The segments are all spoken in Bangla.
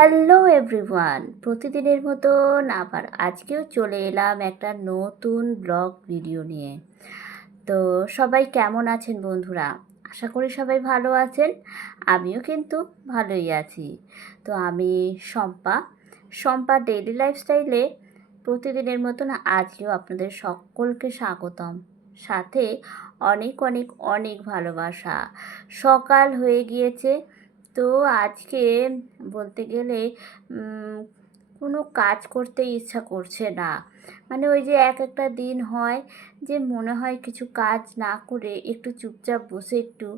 হ্যালো এভরিওয়ান, প্রতিদিনের মতন আবার আজকেও চলে এলাম একটা নতুন ব্লগ ভিডিও নিয়ে। তো সবাই কেমন আছেন বন্ধুরা? আশা করি সবাই ভালো আছেন। আমিও কিন্তু ভালোই আছি। তো আমি শম্পা ডেইলি লাইফস্টাইলে প্রতিদিনের মতন আজকেও আপনাদের সকলকে স্বাগতম। সাথে অনেক অনেক অনেক ভালোবাসা। সকাল হয়ে গিয়েছে, তো আজকে বলতে গেলে কোনো কাজ করতে ইচ্ছা করছে না। মানে ওই যে একটা দিন হয় যে মনে হয় কিছু কাজ না করে একটু চুপচাপ বসে একটু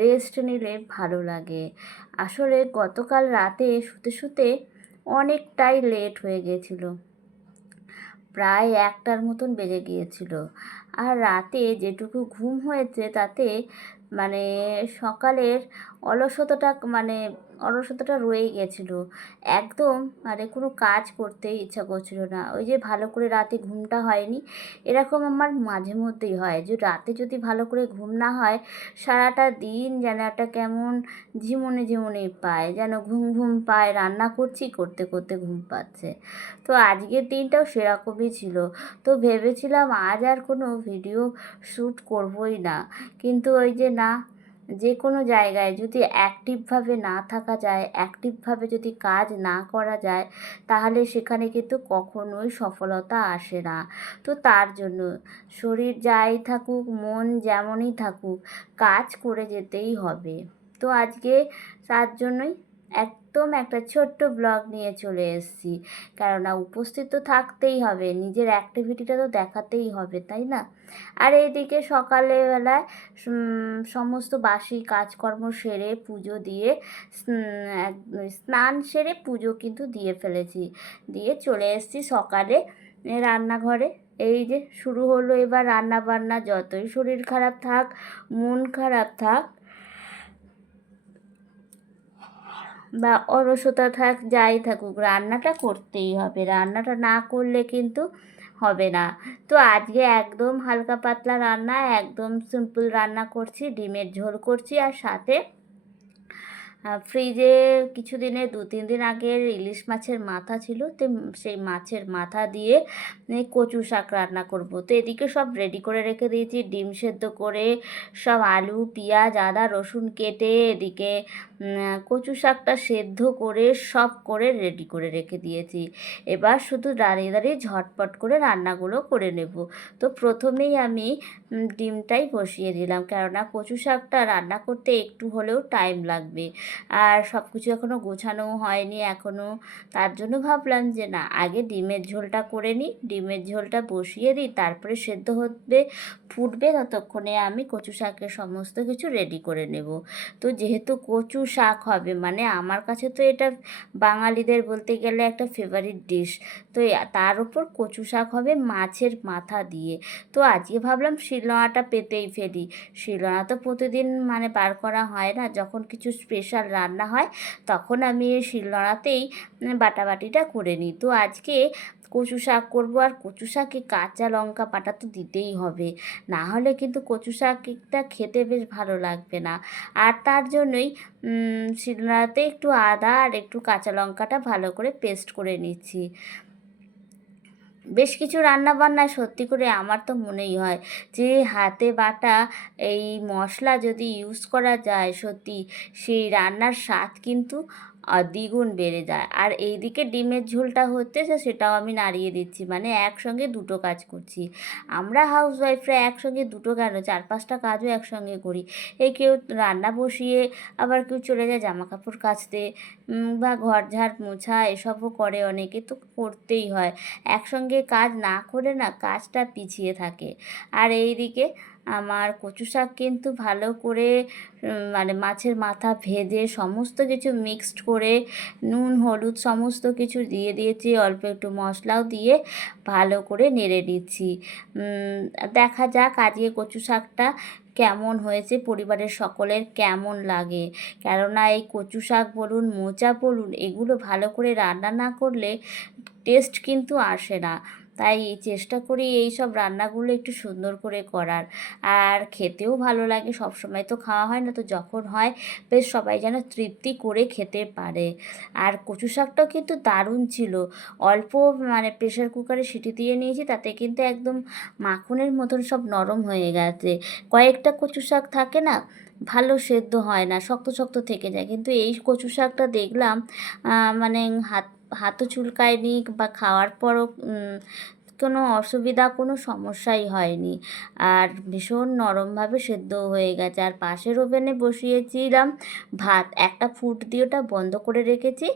রেস্ট নিলে ভালো লাগে। আসলে গতকাল রাতে শুতে শুতে অনেকটাই লেট হয়ে গিয়েছিল, প্রায় 1টার মতন বেজে গিয়েছিল। আর রাতে যেটুকু ঘুম হয়েছে তাতে মানে সকালের অলসতাটা রয়েই গেছিলো। একদম কোনো কাজ করতেই ইচ্ছা করছিল না। ওই যে ভালো করে রাতে ঘুমটা হয়নি, এরকম আমার মাঝে মধ্যেই হয় যে রাতে যদি ভালো করে ঘুম না হয় সারাটা দিন যেন একটা কেমন ঝিমুনি ঝিমুনি পায়, যেন ঘুম ঘুম পায়, রান্না করছি করতে করতে ঘুম পাচ্ছে। তো আজকের দিনটাও সেরকমই ছিল। তো ভেবেছিলাম আজ আর কোনো ভিডিও শ্যুট করবই না, কিন্তু ওই যে না, যে কোনো জায়গায় যদি অ্যাক্টিভভাবে না থাকা যায়, অ্যাক্টিভভাবে যদি কাজ না করা যায়, তাহলে সেখানে কিন্তু কখনোই সফলতা আসে না। তো তার জন্য শরীর যাই থাকুক, মন যেমনই থাকুক, কাজ করে যেতেই হবে। তো আজকে তার জন্যই একদম একটা ছোট্ট ব্লগ নিয়ে চলে এসেছি। কেননা উপস্থিত তো থাকতেই হবে, নিজের অ্যাক্টিভিটিটা তো দেখাতেই হবে, তাই না? আর এইদিকে সকালবেলায় সমস্ত বাসি কাজকর্ম সেরে পুজো দিয়ে স্নান সেরে পুজো কিন্তু দিয়ে ফেলেছি, দিয়ে চলে এসেছি সকালে রান্নাঘরে। এই যে শুরু হলো এবার রান্না বান্না। যতই শরীর খারাপ থাক, মন খারাপ থাক বা অলসতা থাক, যাই থাকুক, রান্নাটা করতেই হবে। রান্নাটা না করলে কিন্তু হবে না। তো আজকে একদম হালকা পাতলা রান্না, একদম সিম্পল রান্না করছি। ডিমের ঝোল করছি, আর সাথে ফ্রিজে কিছুদিনে 2-3 দিন আগের ইলিশ মাছের মাথা ছিল, তো সেই মাছের মাথা দিয়ে কচু শাক রান্না করব। তো এদিকে সব রেডি করে রেখে দিয়েছি, ডিম সেদ্ধ করে সব আলু পেঁয়াজ আদা রসুন কেটে, এদিকে কচু শাকটা সেদ্ধ করে সব করে রেডি করে রেখে দিয়েছি। এবার শুধু দাঁড়িয়ে দাঁড়িয়ে ঝটপট করে রান্নাগুলো করে নেব। তো প্রথমেই আমি ডিমটাই বসিয়ে দিলাম, কেননা কচু শাকটা রান্না করতে একটু হলেও টাইম লাগবে, আর সব কিছু এখনও গোছানোও হয়নি এখনও। তার জন্য ভাবলাম যে না, আগে ডিমের ঝোলটা করে নিই, ডিমের ঝোলটা বসিয়ে দিই, তারপরে সেদ্ধ হবে, ফুটবে, ততক্ষণে আমি কচু শাকের সমস্ত কিছু রেডি করে নেব। তো যেহেতু কচু শাক হবে, মানে আমার কাছে তো এটা বাঙালিদের বলতে গেলে একটা ফেভারিট ডিশ। তো তার উপর কচু শাক হবে মাছের মাথা দিয়ে। তো আজকে ভাবলাম শিলনোড়াটা পেতেই ফেলি। শিলনোড়া তো প্রতিদিন বার করা হয় না, যখন কিছু স্পেশাল রান্না হয় তখন আমি এই শিলনোড়াতেই বাটাবাটিটা করে নিই। তো আজকে কচু শাক করবো, আর কচু শাকে কাঁচা লঙ্কা বাটা তো দিতেই হবে, না হলে কিন্তু কচু শাকটা খেতে বেশ ভালো লাগবে না। আর তার জন্যই শিলনোড়াতে একটু আদা আর একটু কাঁচা লঙ্কাটা ভালো করে পেস্ট করে নিচ্ছি। বেশ কিছু রান্নাবান্নায় সত্যি করে আমার তো মনেই হয় যে হাতে বাটা এই মশলা যদি ইউজ করা যায়, সত্যি সেই রান্নার স্বাদ কিন্তু দ্বিগুণ বেড়ে যায়। আর এইদিকে ডিমের ঝোলটা হচ্ছে, সেটাও আমি নাড়িয়ে দিচ্ছি, মানে একসঙ্গে দুটো কাজ করছি। আমরা হাউসওয়াইফরা একসঙ্গে দুটো কেন, 4-5টা কাজও একসঙ্গে করি। এই কেউ রান্না বসিয়ে আবার কেউ চলে যায় জামা কাপড় কাচতে, বা ঘর ঝাড় মোছা এসবও করে, অনেকে তো করতেই হয়। একসঙ্গে কাজ না করে না কাজটা পিছিয়ে থাকে। আর এইদিকে আমার কচু শাক কিন্তু ভালো করে মাছের মাথা ভেজে সমস্ত কিছু মিক্সড করে নুন হলুদ সমস্ত কিছু দিয়ে দিয়েছি, অল্প একটু মশলাও দিয়ে ভালো করে নেড়ে দিচ্ছি। দেখা যাক আজকে কচু শাকটা কেমন হয়েছে, পরিবারের সকলের কেমন লাগে। কেননা এই কচু শাক বলুন, মোচা বলুন, এগুলো ভালো করে রান্না না করলে টেস্ট কিন্তু আসে না। তাই চেষ্টা করি এই সব রান্নাগুলো একটু সুন্দর করে করার। আর খেতেও ভালো লাগে, সবসময় তো খাওয়া হয় না, তো যখন হয় বেশ সবাই যেন তৃপ্তি করে খেতে পারে। আর কচু শাকটাও কিন্তু দারুণ ছিল। অল্প মানে প্রেশার কুকারে সিটি দিয়ে নিয়েছি, তাতে কিন্তু একদম মাখনের মতন সব নরম হয়ে গেছে। কয়েকটা কচু শাক থাকে না, ভালো সেদ্ধ হয় না, শক্ত শক্ত থেকে যায়, কিন্তু এই কচু শাকটা দেখলাম মানে হাতও চুলকায়নি বা খাওয়ার পরও কোনো অসুবিধা, কোনো সমস্যাই হয়নি। আর ভীষণ নরমভাবে সেদ্ধ হয়ে গেছে। আর পাশের ওভেনে বসিয়েছিলাম ভাত, একটা ফুট দিয়ে ওটা বন্ধ করে রেখেছি।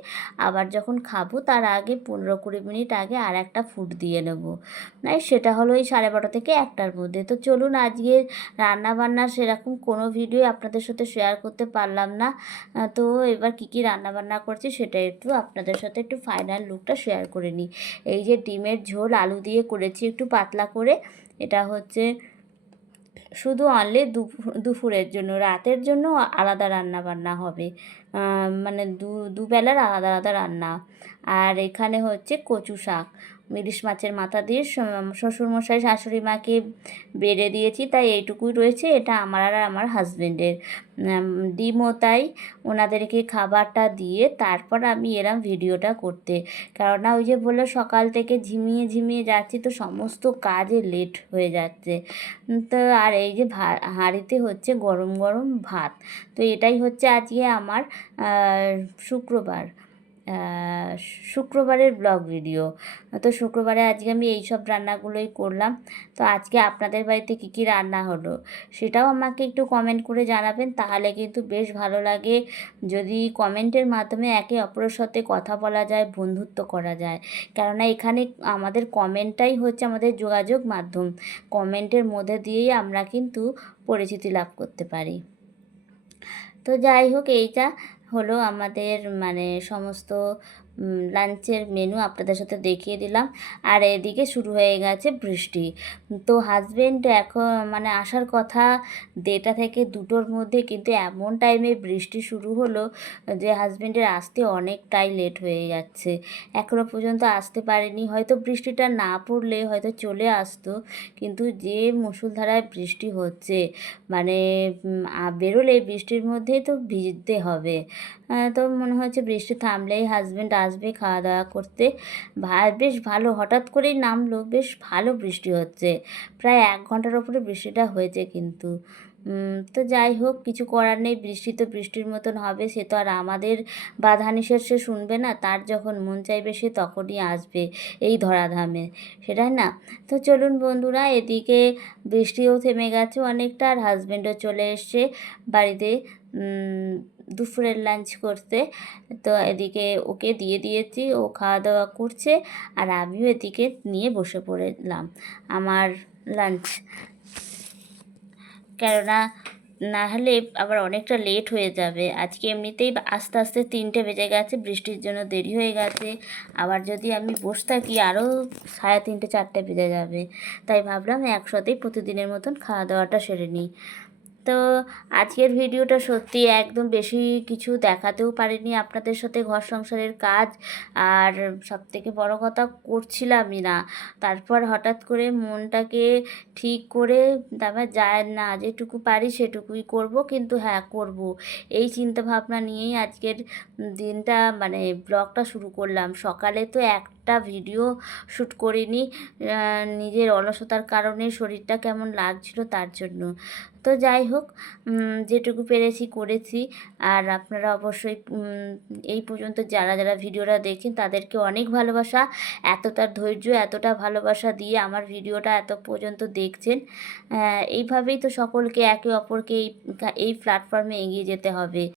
আবার যখন খাবো তার আগে 15-20 মিনিট আগে আর একটা ফুট দিয়ে নেব। সেটা হলো এই 12:30 থেকে 1টার মধ্যে। তো চলুন, আজকে রান্নাবান্নার সেরকম কোনো ভিডিও আপনাদের সাথে শেয়ার করতে পারলাম না। তো এবার কী কী রান্নাবান্না করছি সেটা একটু আপনাদের সাথে একটু ফাইনাল লুকটা শেয়ার করে নিই। এই যে ডিমের ঝোল আলু দিয়ে করেছি একটু পাতলা করে, এটা হচ্ছে শুধু অনলি দুপুরের জন্য। রাতের জন্য আলাদা রান্না বান্না হবে, মানে দুবেলার আলাদা আলাদা রান্না। আর এখানে হচ্ছে কচু শাক, ইলিশ মাছের মাথা দিয়ে শ্বশুরমশাই শাশুড়ি মাকে বেড়ে দিয়েছি, তাই এইটুকুই রয়েছে। এটা আমার আর আমার হাজবেন্ডের। ডিমও তাই, ওনাদেরকে খাবারটা দিয়ে তারপর আমি এলাম ভিডিওটা করতে। কেননা ওই যে বললো সকাল থেকে ঝিমিয়ে ঝিমিয়ে যাচ্ছি, তো সমস্ত কাজে লেট হয়ে যাচ্ছে। তো আর এই যে হাঁড়িতে হচ্ছে গরম গরম ভাত। তো এটাই হচ্ছে আজকে আমার শুক্রবার, শুক্রবারের ব্লগ ভিডিও। তো শুক্রবারে আজকে আমি এই সব রান্নাগুলোই করলাম। তো আজকে আপনাদের বাড়িতে কী কী রান্না হলো সেটাও আমাকে একটু কমেন্ট করে জানাবেন, তাহলে কিন্তু বেশ ভালো লাগে। যদি কমেন্টের মাধ্যমে একে অপরের সাথে কথা বলা যায়, বন্ধুত্ব করা যায়। কেননা এখানে আমাদের কমেন্টটাই হচ্ছে আমাদের যোগাযোগ মাধ্যম। কমেন্টের মধ্যে দিয়েই আমরা কিন্তু পরিচিতি লাভ করতে পারি। তো যাই হোক, এইটা হলো আমাদের মানে সমস্ত লাঞ্চের মেনু আপনাদের সাথে দেখিয়ে দিলাম। আর এদিকে শুরু হয়ে গেছে বৃষ্টি। তো হাজবেন্ড এখন মানে আসার কথা 1:30 থেকে 2টোর মধ্যে, কিন্তু এমন টাইমে বৃষ্টি শুরু হলো যে হাজবেন্ডের আসতে অনেকটাই লেট হয়ে যাচ্ছে। এখনও পর্যন্ত আসতে পারেনি। হয়তো বৃষ্টিটা না পড়লে হয়তো চলে আসতো, কিন্তু যে মুষলধারায় বৃষ্টি হচ্ছে, মানে বেরোলে বৃষ্টির মধ্যেই তো ভিজতে হবে। তো মনে হচ্ছে বৃষ্টি থামলেই হাজবেন্ড আসবে খাওয়া দাওয়া করতে। বেশ ভালো, হঠাৎ করেই নামলো, বেশ ভালো বৃষ্টি হচ্ছে। প্রায় 1 ঘন্টার ওপরে বৃষ্টিটা হয়েছে কিন্তু। তো যাই হোক, কিছু করার নেই, বৃষ্টি তো বৃষ্টির মতন হবে, সে তো আর আমাদের বাধা নিষেধ সে শুনবে না। তার যখন মন চাইবে সে তখনই আসবে এই ধরাধামে, সেটাই না? তো চলুন বন্ধুরা, এদিকে বৃষ্টিও থেমে গেছে অনেকটা, আর হাজবেন্ডও চলে এসছে বাড়িতে দুপুরের লাঞ্চ করতে। তো এদিকে ওকে দিয়ে দিয়েছি, ও খাওয়া দাওয়া করছে, আর আমিও এদিকে নিয়ে বসে পড়লাম আমার লাঞ্চ। কেননা না হলে আবার অনেকটা লেট হয়ে যাবে। আজকে এমনিতেই আস্তে আস্তে 3টে বেজে গেছে, বৃষ্টির জন্য দেরি হয়ে গেছে। আবার যদি আমি বসে থাকি আরও 3:30-4টে বেজে যাবে। তাই ভাবলাম একসাথেই প্রতিদিনের মতন খাওয়া দাওয়াটা সেরে নিই। তো আজকের ভিডিওটা সত্যি একদম বেশি কিছু দেখাতেও পারিনি আপনাদের সাথে, ঘর সংসারের কাজ। আর সবথেকে বড় কথা, করছিলামই না। তারপর হঠাৎ করে মনটাকে ঠিক করে তারপর যায় না, যেটুকু পারি সেটুকুই করব, কিন্তু হ্যাঁ করব, এই চিন্তা ভাবনা নিয়েই আজকের দিনটা মানে ব্লগটা শুরু করলাম। সকালে তো একটা ভিডিও শ্যুট করিনি, নিজের অলসতার কারণে, শরীরটা কেমন লাগছিল তার জন্য। তো যাই হোক, যেটুকু পেরেছি করেছি। আর আপনারা অবশ্যই এই পর্যন্ত যারা যারা ভিডিওটা দেখেন তাদেরকে অনেক ভালোবাসা। এতটা ধৈর্য, এতটা ভালোবাসা দিয়ে আমার ভিডিওটা এত পর্যন্ত দেখছেন। এইভাবেই তো সকলকে একে অপরকে এই প্ল্যাটফর্মে এগিয়ে যেতে হবে।